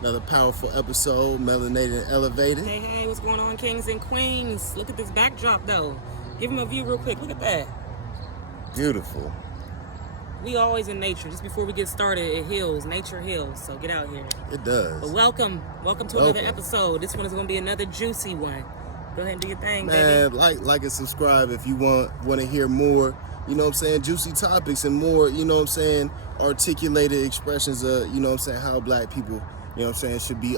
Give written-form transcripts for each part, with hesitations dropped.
Another powerful episode, Melanated and Elevated. Hey, what's going on, kings and queens? Look at this backdrop, though. Give them a view real quick. Look at that. Beautiful. We always in nature. Just before we get started, it heals. Nature heals. So get out here. It does. But welcome to another episode. This one is going to be another juicy one. Go ahead and do your thing, man, baby. like and subscribe if you want to hear more, you know what I'm saying, juicy topics and more, you know what I'm saying, articulated expressions of, you know what I'm saying, how black people, you know what I'm saying, should be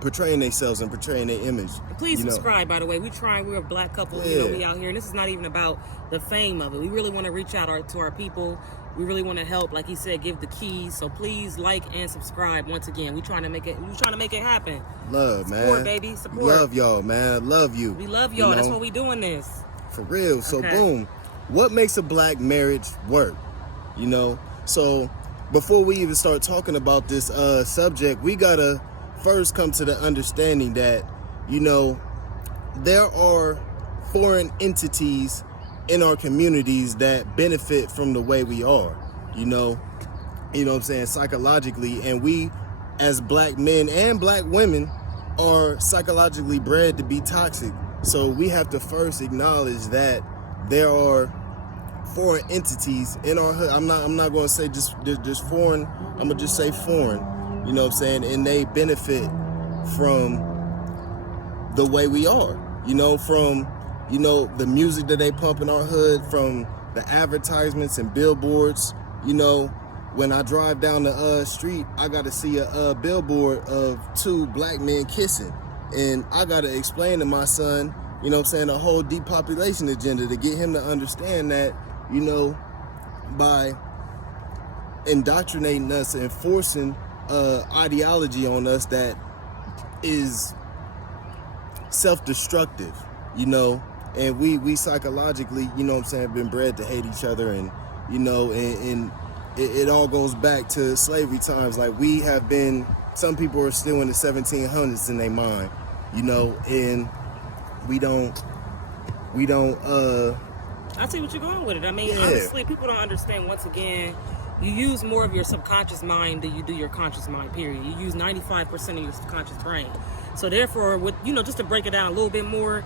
portraying themselves and portraying their image. Please subscribe, by the way. We're a black couple, we out here, and this is not even about the fame of it. We really want to reach out to our people. We really want to help, like he said, give the keys. So please like and subscribe once again. We're trying to make it happen. Love, man. Support, baby. Support. Love y'all, man. Love you. We love y'all. That's why we doing this. For real. So okay. Boom. What makes a black marriage work? You know? So before we even start talking about this subject, we gotta first come to the understanding that, you know, there are foreign entities in our communities that benefit from the way we are, you know what I'm saying, psychologically, and we as black men and black women are psychologically bred to be toxic. So we have to first acknowledge that there are foreign entities in our hood. I'm not going to say just foreign. I'm going to just say foreign, you know what I'm saying, and they benefit from the way we are, you know, from the music that they pump in our hood, from the advertisements and billboards. You know, when I drive down the street, I got to see a billboard of two black men kissing. And I got to explain to my son, you know what I'm saying, a whole depopulation agenda to get him to understand that, you know, by indoctrinating us and forcing ideology on us that is self-destructive, you know, and we psychologically, you know what I'm saying, been bred to hate each other, and, you know, and it all goes back to slavery times. Like, we have been, some people are still in the 1700s in their mind, you know, and we don't I see what you're going with it. I mean, honestly, people don't understand, once again, you use more of your subconscious mind than you do your conscious mind, period. You use 95% of your subconscious brain. So therefore, just to break it down a little bit more,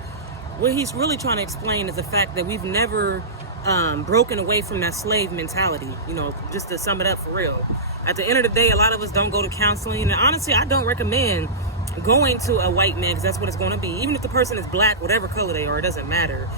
what he's really trying to explain is the fact that we've never broken away from that slave mentality, you know, just to sum it up for real. At the end of the day, a lot of us don't go to counseling. And honestly, I don't recommend going to a white man, because that's what it's going to be. Even if the person is black, whatever color they are, it doesn't matter.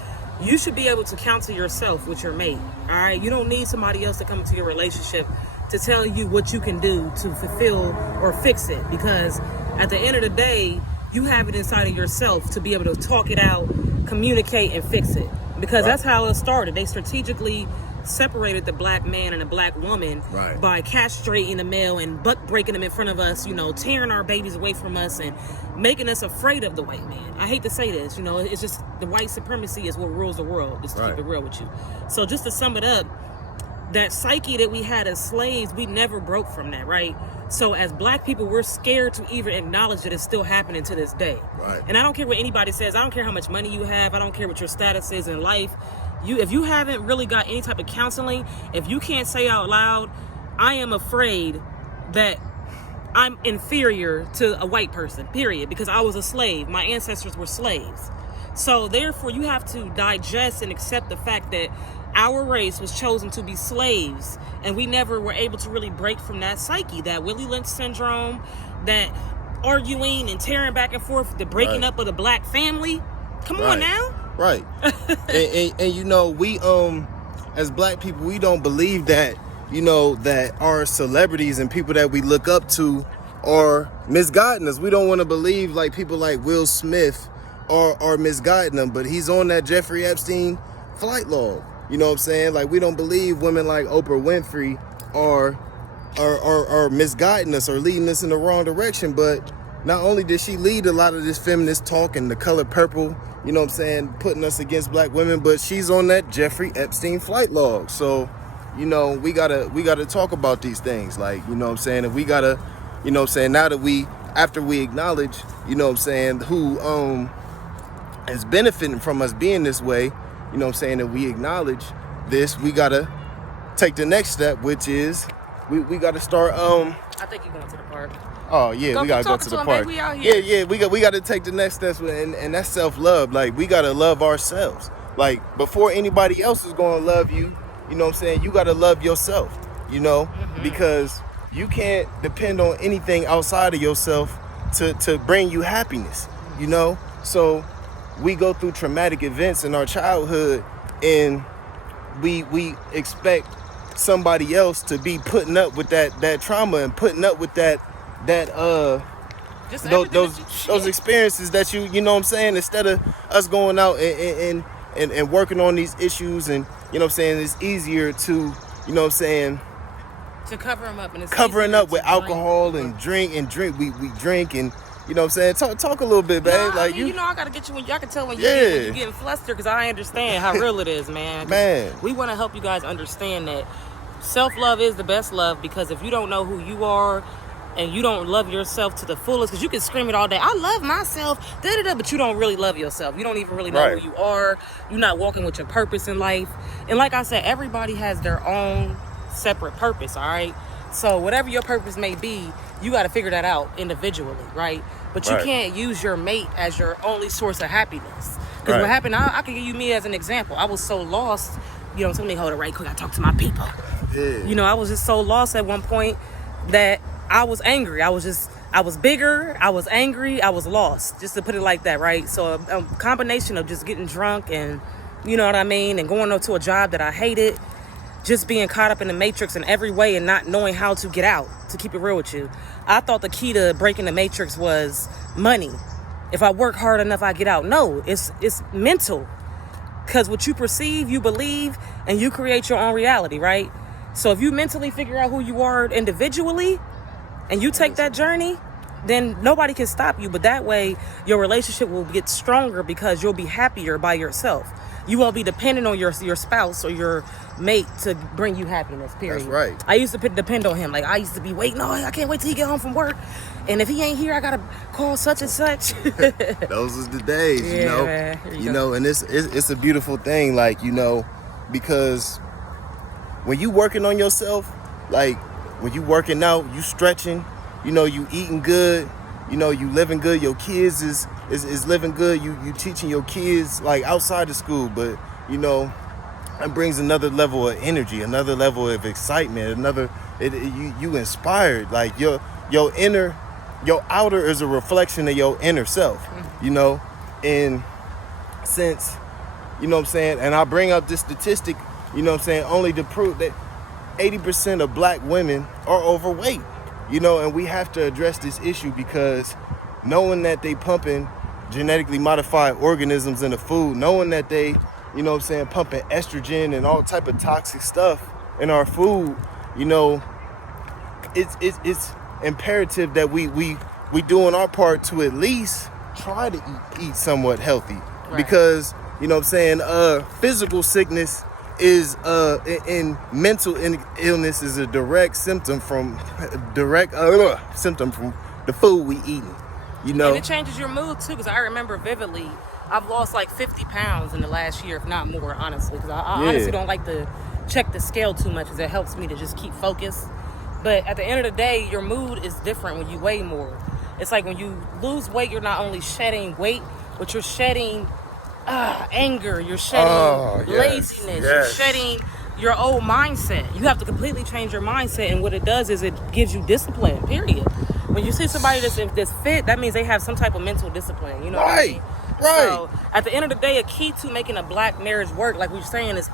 You should be able to counsel yourself with your mate, all right? You don't need somebody else to come into your relationship to tell you what you can do to fulfill or fix it, because at the end of the day, you have it inside of yourself to be able to talk it out, communicate, and fix it. Because that's how it started. They strategically separated the black man and the black woman by castrating the male and butt breaking them in front of us, you know, tearing our babies away from us and making us afraid of the white man. I hate to say this, you know, it's just the white supremacy is what rules the world, just to keep it real with you. So just to sum it up, that psyche that we had as slaves, we never broke from that, right? So as black people, we're scared to even acknowledge that it's still happening to this day. Right. And I don't care what anybody says. I don't care how much money you have. I don't care what your status is in life. If you haven't really got any type of counseling, if you can't say out loud, I am afraid that I'm inferior to a white person, period, because I was a slave. My ancestors were slaves. So therefore, you have to digest and accept the fact that our race was chosen to be slaves, and we never were able to really break from that psyche, that Willie Lynch syndrome, that arguing and tearing back and forth, the breaking up of the black family. Come on now. Right. and you know, we as black people, we don't believe that, you know, that our celebrities and people that we look up to are misguiding us. We don't want to believe like people like Will Smith are misguiding them, but he's on that Jeffrey Epstein flight log. You know what I'm saying? Like, we don't believe women like Oprah Winfrey are misguiding us or leading us in the wrong direction. But not only did she lead a lot of this feminist talk and the color purple, you know what I'm saying, putting us against black women, but she's on that Jeffrey Epstein flight log. So, you know, we gotta talk about these things, like, you know what I'm saying, and we gotta, you know what I'm saying, now that after we acknowledge, you know what I'm saying, who is benefiting from us being this way, you know what I'm saying, that we acknowledge this, we gotta take the next step, which is we got to start. I think you're going to the park. Oh yeah, Go we gotta keep go talking to the to him, park. baby. We out here. Yeah, we got to take the next steps, and that's self-love. Like we gotta love ourselves. Like before anybody else is gonna love you, you know what I'm saying? You gotta love yourself. You know, because you can't depend on anything outside of yourself to bring you happiness. You know, so we go through traumatic events in our childhood, and we expect somebody else to be putting up with that trauma and putting up with those experiences that you know what I'm saying, instead of us going out and working on these issues. And you know what I'm saying, it's easier to, you know what I'm saying, to cover them up, and it's covering up with drink. alcohol and drink. We drink, and you know what I'm saying, talk a little bit, babe. No, like I mean, you know, I gotta get you when I can tell when Yeah. you're getting flustered, because I understand how real it is, man. Man. We want to help you guys understand that self-love is the best love, because if you don't know who you are and you don't love yourself to the fullest, because you can scream it all day, I love myself, but you don't really love yourself. You don't even really know Right. who you are. You're not walking with your purpose in life. And like I said, everybody has their own separate purpose, all right? So whatever your purpose may be, you got to figure that out individually, right? But you Right. can't use your mate as your only source of happiness. Because Right. what happened, I can give you me as an example. I was so lost, you know, somebody hold it right quick, I talk to my people. Yeah. You know, I was just so lost at one point that I was angry. I was bigger, I was angry, I was lost, just to put it like that, right? So a combination of just getting drunk and, you know what I mean, and going up to a job that I hated, just being caught up in the matrix in every way and not knowing how to get out, to keep it real with you. I thought the key to breaking the matrix was money. If I work hard enough, I get out. No, it's mental. Because what you perceive, you believe, and you create your own reality, right? So if you mentally figure out who you are individually and you take that journey, then nobody can stop you. But that way, your relationship will get stronger because you'll be happier by yourself. You won't be dependent on your spouse or your mate to bring you happiness, period. That's right. I used to depend on him. Like, I used to be waiting, oh, I can't wait till he get home from work. And if he ain't here, I got to call such and such. Those was the days, you Yeah, know. man. Here you You go. know, and it's a beautiful thing, like, you know, because when you working on yourself, like when you working out, you stretching, you know, you eating good, you know, you living good, your kids is living good, you teaching your kids like outside of school, but you know, it brings another level of energy, another level of excitement, you inspired. Like your outer is a reflection of your inner self, you know. And since, you know what I'm saying, and I bring up this statistic, you know what I'm saying, only to prove that 80% of black women are overweight, you know, and we have to address this issue, because knowing that they pumping genetically modified organisms in the food, knowing that they, you know what I'm saying, pumping estrogen and all type of toxic stuff in our food, you know, it's imperative that we doing our part to at least try to eat somewhat healthy. Right. Because, you know what I'm saying, physical sickness is in mental illness is a direct symptom from the food we eating, you know. And it changes your mood too, because I remember vividly, I've lost like 50 pounds in the last year, if not more, honestly. Because I honestly don't like to check the scale too much, because it helps me to just keep focused. But at the end of the day, your mood is different when you weigh more. It's like when you lose weight, you're not only shedding weight, but you're shedding anger, you're shedding laziness, you're shedding your old mindset. You have to completely change your mindset, and what it does is it gives you discipline, period. When you see somebody that's fit, that means they have some type of mental discipline, you know what I mean? Right. So at the end of the day, a key to making a black marriage work, like we were saying, is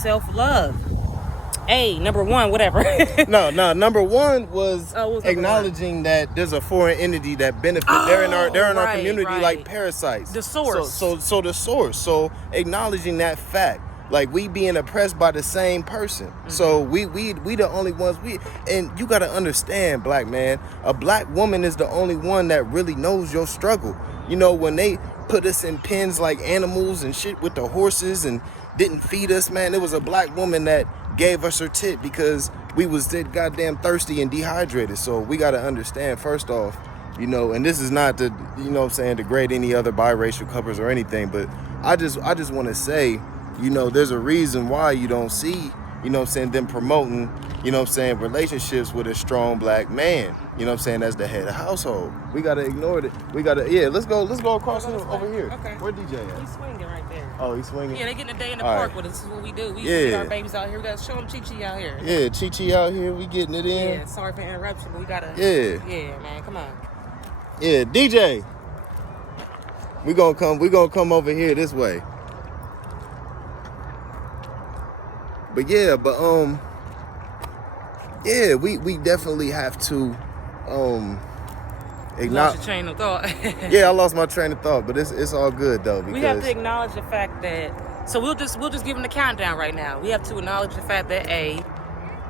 self-love. Number one, whatever. No, number one was what was number acknowledging that there's a foreign entity that benefits. They're in our right, community right. like parasites. The source. So the source. So acknowledging that fact, like we being oppressed by the same person. Mm-hmm. So we the only ones and you gotta understand, black man, a black woman is the only one that really knows your struggle. You know, when they put us in pens like animals and shit with the horses and didn't feed us, man, it was a black woman that gave us her tit because we was that goddamn thirsty and dehydrated. So we got to understand, first off, you know, and this is not to, you know what I'm saying, degrade any other biracial couples or anything, but I just want to say, you know, there's a reason why you don't see you know what I'm saying, them promoting, you know what I'm saying, relationships with a strong black man, you know what I'm saying, as the head of household. We gotta ignore it. We gotta, let's go across over here. Okay. Where DJ at? He's swinging right there. Oh, he's swinging? Yeah, they getting a day in the All park right. with us. This is what we do. We get our babies out here. We gotta show them Chi-Chi out here. Yeah, Chi-Chi out here. We getting it in. Yeah, sorry for interruption, but we gotta. Yeah, man, come on. Yeah, DJ. We gonna come over here this way. But we definitely have to You lost your train of thought. Yeah, I lost my train of thought, but it's all good though, because we have to acknowledge the fact that, so we'll just give them the countdown right now. We have to acknowledge the fact that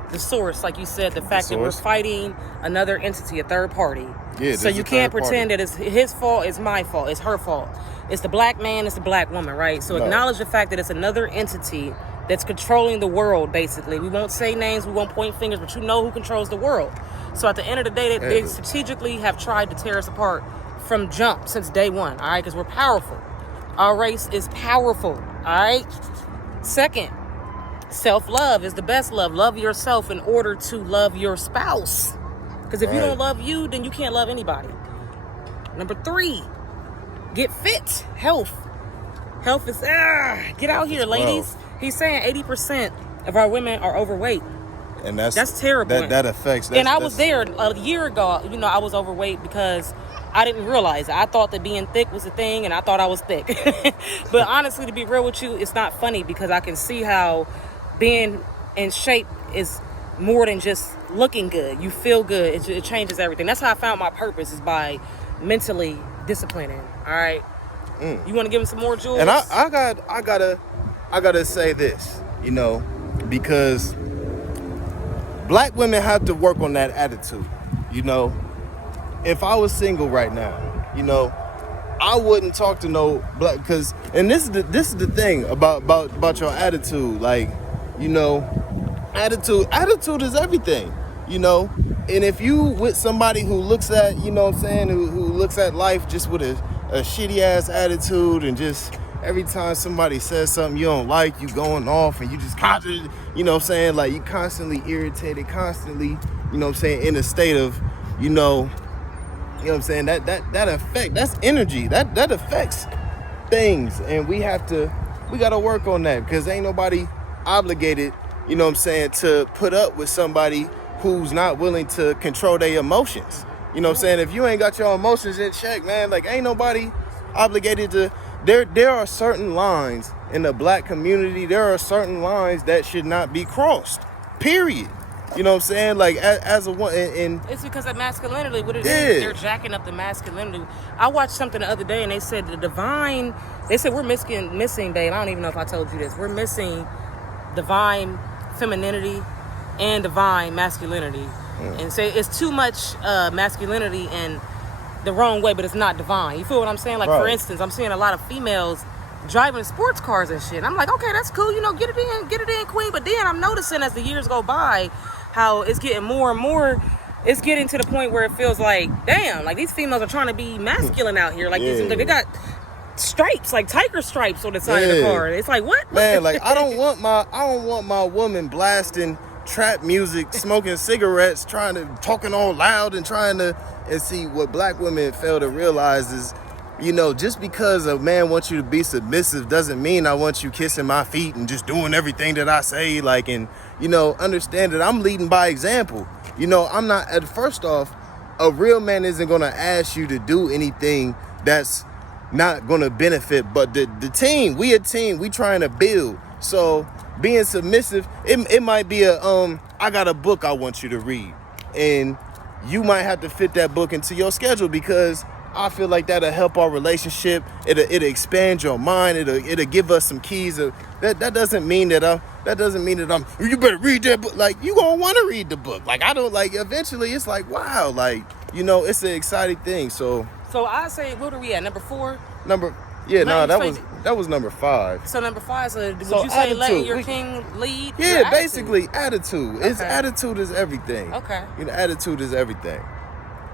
the source, like you said, the fact that we're fighting another entity, a third party. Yeah, so you can't pretend that it's his fault, it's my fault, it's her fault. It's the black man, it's the black woman, right? So acknowledge the fact that it's another entity that's controlling the world, basically. We won't say names, we won't point fingers, but you know who controls the world. So at the end of the day, they strategically have tried to tear us apart from jump since day one, all right? Because we're powerful. Our race is powerful, all right? Second, self-love is the best love. Love yourself in order to love your spouse. Because if you don't love you, then you can't love anybody. Number 3, get fit. Health. Health is, get out here, ladies. He's saying 80% of our women are overweight. And that's terrible. That affects. And I was there a year ago. You know, I was overweight because I didn't realize it. I thought that being thick was a thing, and I thought I was thick. But honestly, to be real with you, it's not funny, because I can see how being in shape is more than just looking good. You feel good. It changes everything. That's how I found my purpose, is by mentally disciplining. All right. You want to give him some more, Jules? And I gotta say this, you know, because black women have to work on that attitude. You know, if I was single right now, you know, I wouldn't talk to no black, because, and this is the thing about your attitude. Like, you know, attitude is everything, you know. And if you with somebody who looks at, you know what I'm saying, who looks at life just with a shitty ass attitude, and just every time somebody says something you don't like, you going off, and you just constantly, you know what I'm saying, like, you constantly irritated, constantly, you know what I'm saying, in a state of, you know what I'm saying, that affect, that's energy, that affects things. And we gotta work on that, because ain't nobody obligated, you know what I'm saying, to put up with somebody who's not willing to control their emotions. You know what I'm saying? If you ain't got your emotions in check, man, like, ain't nobody obligated to. There are certain lines in the black community. There are certain lines that should not be crossed. Period. You know what I'm saying? Like, as a one, and it's because of masculinity. What it is, they're jacking up the masculinity. I watched something the other day, and they said they said we're missing, babe. I don't even know if I told you this. We're missing divine femininity and divine masculinity. And say it's too much masculinity in the wrong way, but it's not divine. You feel what I'm saying? Like, for instance, I'm seeing a lot of females driving sports cars and shit. And I'm like, okay, that's cool. You know, get it in, queen. But then I'm noticing as the years go by, how it's getting more and more. It's getting to the point where it feels like, damn, like, these females are trying to be masculine out here. Like, they got stripes, like tiger stripes on the side of the car. It's like, what? Man, like, I don't want my woman blasting trap music, smoking cigarettes, talking all loud, and see what black women fail to realize is, you know, just because a man wants you to be submissive doesn't mean I want you kissing my feet and just doing everything that I say. Like, and, you know, understand that I'm leading by example. You know, I'm not, first off, a real man isn't going to ask you to do anything that's not going to benefit, but the team, we a team, we trying to build. So being submissive, it might be I got a book I want you to read, and you might have to fit that book into your schedule, because I feel like that'll help our relationship. It'll expand your mind. It'll give us some keys. That doesn't mean that I'm you better read that book. Like, you gonna want to read the book. Like, I don't, like, eventually it's like, wow, like, you know, it's an exciting thing. So I say, what are we at? Number 4? That was number 5. So number 5, would you say letting your king lead? Yeah, basically attitude. Okay. Attitude is everything. Okay. You know, attitude is everything.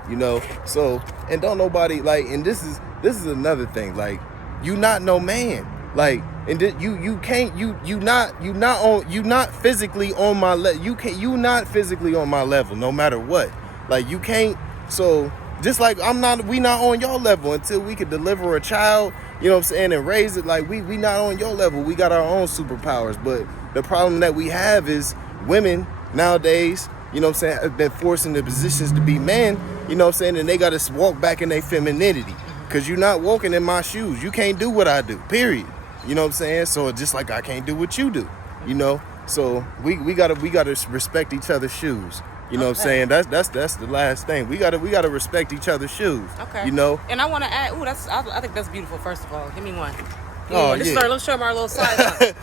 You know, so, and don't nobody, like, and this is another thing, like, you not no man. Like, and you can't, you not physically on my level. You not physically on my level, no matter what. Like, you can't. So just like we not on your level until we could deliver a child, you know what I'm saying, and raise it. Like, we not on your level. We got our own superpowers. But the problem that we have is women nowadays, you know what I'm saying, have been forced into positions to be men, you know what I'm saying, and they got to walk back in their femininity. Because you're not walking in my shoes. You can't do what I do, period. You know what I'm saying? So just like I can't do what you do, you know? So we gotta respect each other's shoes. You know what I'm saying? That's the last thing. We gotta respect each other's shoes. Okay. You know? And I want to add, I think that's beautiful, first of all. Give me one. Oh, yeah. Let's show them our little side.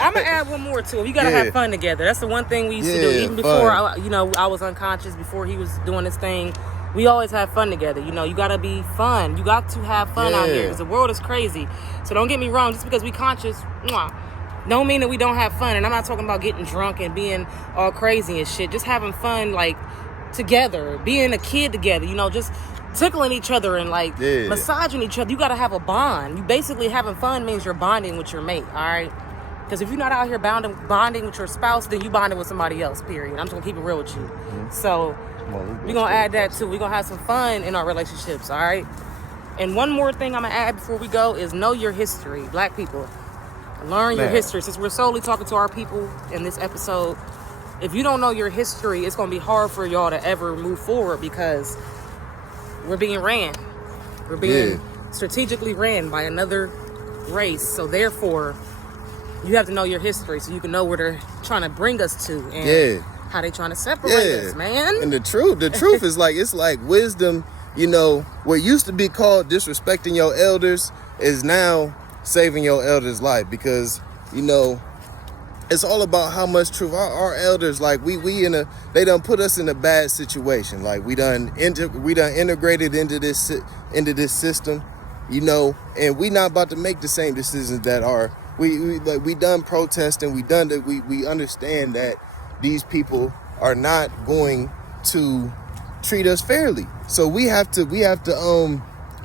I'm going to add one more, too. You got to have fun together. That's the one thing we used to do. Even before, I was unconscious, before he was doing this thing, we always had fun together. You know, you got to be fun. You got to have fun out here, because the world is crazy. So don't get me wrong. Just because we conscious, don't mean that we don't have fun. And I'm not talking about getting drunk and being all crazy and shit. Just having fun, like, together. Being a kid together, you know, just tickling each other and like massaging each other. You got to have a bond. You basically having fun means you're bonding with your mate, all right? Because if you're not out here bonding with your spouse, then you bonding with somebody else, period. I'm just going to keep it real with you. So we're going to add that too. We're going to have some fun in our relationships, all right? And one more thing I'm going to add before we go is know your history. Black people, learn your history. Since we're solely talking to our people in this episode, if you don't know your history, it's going to be hard for y'all to ever move forward, because we're being ran. We're being strategically ran by another race. So therefore, you have to know your history so you can know where they're trying to bring us to and how they trying to separate us, man. And the truth is, like, it's like wisdom, you know, what used to be called disrespecting your elders is now saving your elders' life, because, you know, it's all about how much truth our elders, like, they done put us in a bad situation. Like, we done integrated into this system, you know, and we not about to make the same decisions that are we done protesting. We understand that these people are not going to treat us fairly. So we have to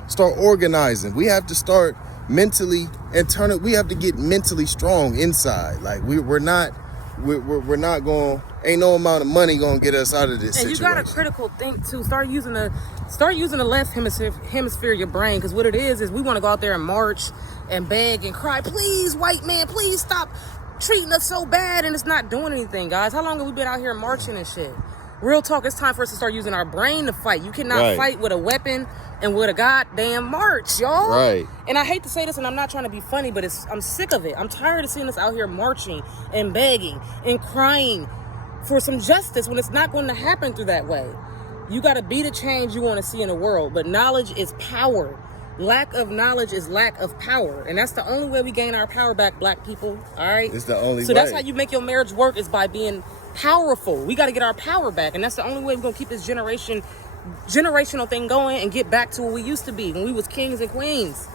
start organizing. We have to start mentally and we have to get mentally strong inside. Like, we're not going, ain't no amount of money gonna get us out of this situation. And you got a critical think too. Start using the left hemisphere of your brain, because what it is we want to go out there and march and beg and cry, please, white man, please stop treating us so bad, and it's not doing anything, guys. How long have we been out here marching and shit? Real talk, it's time for us to start using our brain to fight. You cannot fight with a weapon and with a goddamn march, y'all. Right. And I hate to say this, and I'm not trying to be funny, but I'm sick of it. I'm tired of seeing us out here marching and begging and crying for some justice when it's not going to happen through that way. You got to be the change you want to see in the world. But knowledge is power. Lack of knowledge is lack of power. And that's the only way we gain our power back, black people. All right? It's the only way. So that's how you make your marriage work, is by being powerful. We got to get our power back. And that's the only way we're going to keep this generational thing going and get back to what we used to be when we was kings and queens.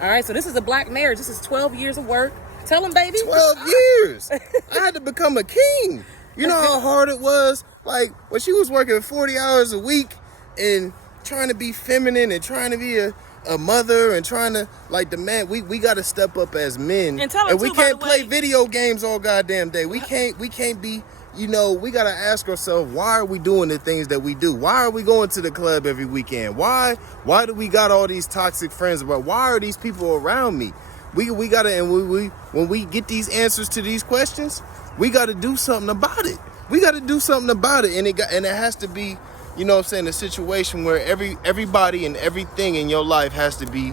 All right? So this is a black marriage. This is 12 years of work. Tell them, baby. 12 years. I had to become a king. You know how hard it was? Like, when she was working 40 hours a week and trying to be feminine and trying to be a mother and trying to, like, the man, we got to step up as men. And we can't play video games all goddamn day. We can't be, you know, we got to ask ourselves, why are we doing the things that we do? Why are we going to the club every weekend? Why do we got all these toxic friends? Why are these people around me? We got to, and when we get these answers to these questions, we got to do something about it. We got to do something about it. And it has to be, you know what I'm saying, a situation where everybody and everything in your life has to be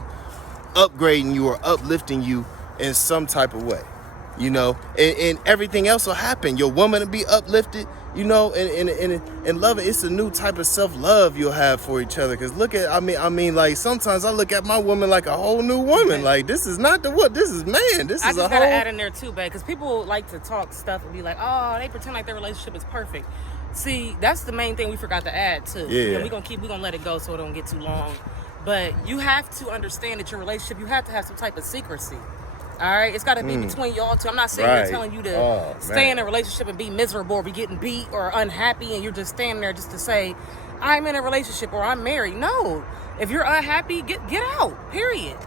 upgrading you or uplifting you in some type of way, you know, and everything else will happen. Your woman will be uplifted, you know, and love it. It's a new type of self-love you'll have for each other. Because I mean, like, sometimes I look at my woman like a whole new woman. Like, this is not this is, man, this is a whole. I just gotta add in there too, babe, because people like to talk stuff and be like, oh, they pretend like their relationship is perfect. See, that's the main thing we forgot to add too. Yeah. You know, we're gonna let it go so it don't get too long. But you have to understand that your relationship, you have to have some type of secrecy. All right, it's got to be between y'all two. I'm not saying here telling you to stay in a relationship and be miserable or be getting beat or unhappy, and you're just standing there just to say, I'm in a relationship or I'm married. No, if you're unhappy, get out. Period.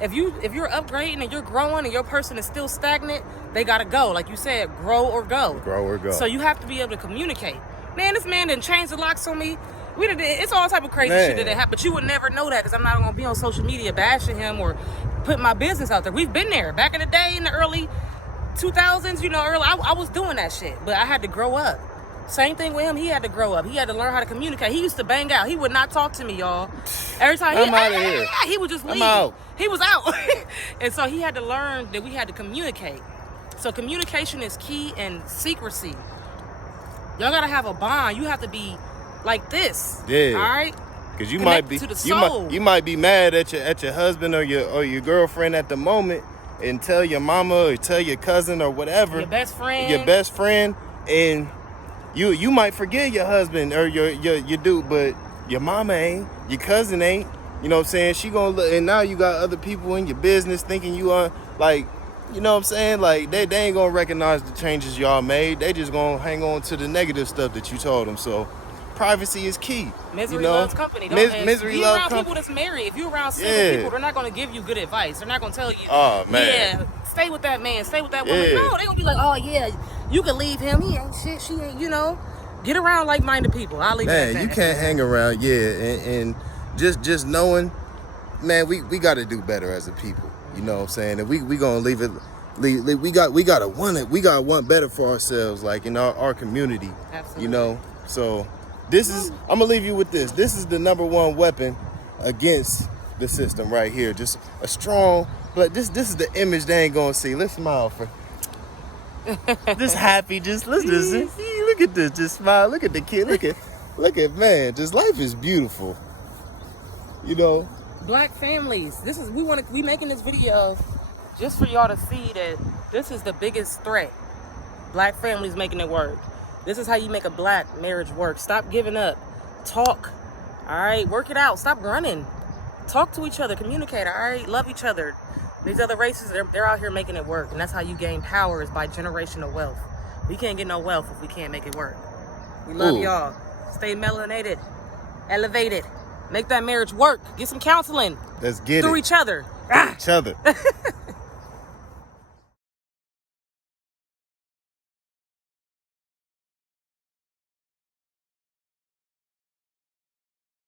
If you're upgrading and you're growing and your person is still stagnant, they gotta go. Like you said, grow or go. Grow or go. So you have to be able to communicate. Man, this man didn't change the locks on me. It's all type of crazy shit that happened, but you would never know that because I'm not gonna be on social media bashing him or putting my business out there. We've been there back in the day in the early 2000s. You know, I was doing that shit, but I had to grow up. Same thing with him. He had to grow up. He had to learn how to communicate. He used to bang out. He would not talk to me, y'all. Every time he would just leave. I'm out. He was out. And so he had to learn that we had to communicate. So communication is key, and secrecy. Y'all gotta have a bond. You have to be like this. Yeah. All right. Because you might be you might be mad at your husband or your girlfriend at the moment, and tell your mama or tell your cousin or whatever. Your best friend. And you might forget your husband or your dude, but your mama ain't, your cousin ain't. You know what I'm saying? She gonna look, and now you got other people in your business thinking you are like, you know what I'm saying? Like they ain't gonna recognize the changes y'all made. They just gonna hang on to the negative stuff that you told them. So privacy is key. Misery loves company. Misery loves company. People that's married. If you're around single people, they're not gonna give you good advice. They're not gonna tell you, oh man, yeah, stay with that man, stay with that woman. No, they gonna be like, oh yeah, you can leave him. He ain't shit. She ain't. You know, get around like-minded people. I'll leave it at that. You can't hang around. And just knowing, man, we got to do better as a people. You know what I'm saying? And we gonna leave it. We gotta want it. We gotta want better for ourselves, like in our community. Absolutely. You know, so. This is, I'm gonna leave you with this. This is the #1 weapon against the system right here. Just a strong, but this is the image they ain't gonna see. Let's smile for this happy. Just listen. See, look at this. Just smile. Look at the kid. Look at man. Just life is beautiful. You know. Black families. We making this video just for y'all to see that this is the biggest threat. Black families making it work. This is how you make a black marriage work. Stop giving up. Talk. All right? Work it out. Stop running. Talk to each other. Communicate. All right? Love each other. These other races, they're out here making it work. And that's how you gain power, is by generational wealth. We can't get no wealth if we can't make it work. We love y'all. Stay melanated. Elevated. Make that marriage work. Get some counseling. Let's get through it. each other. Through each other.